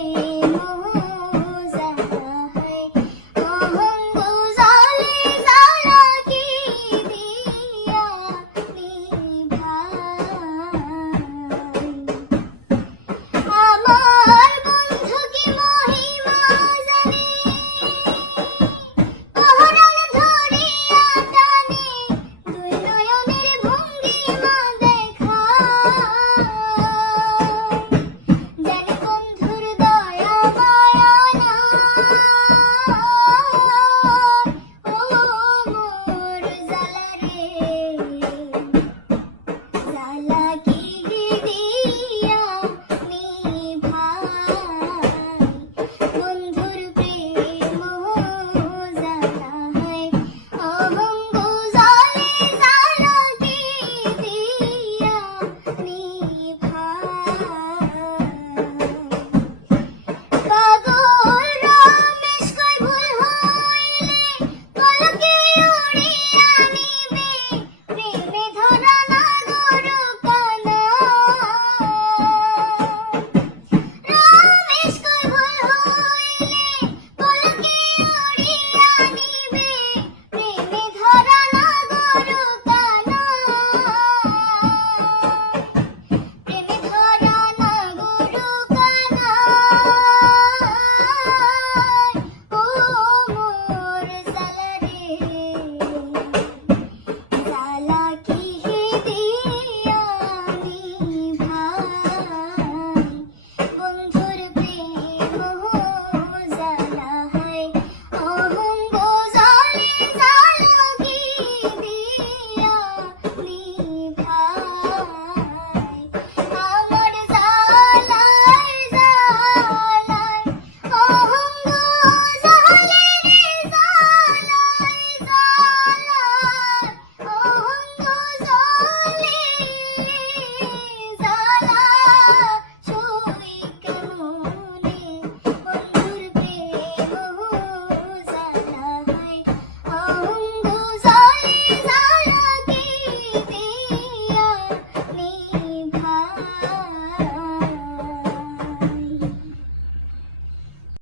Bye.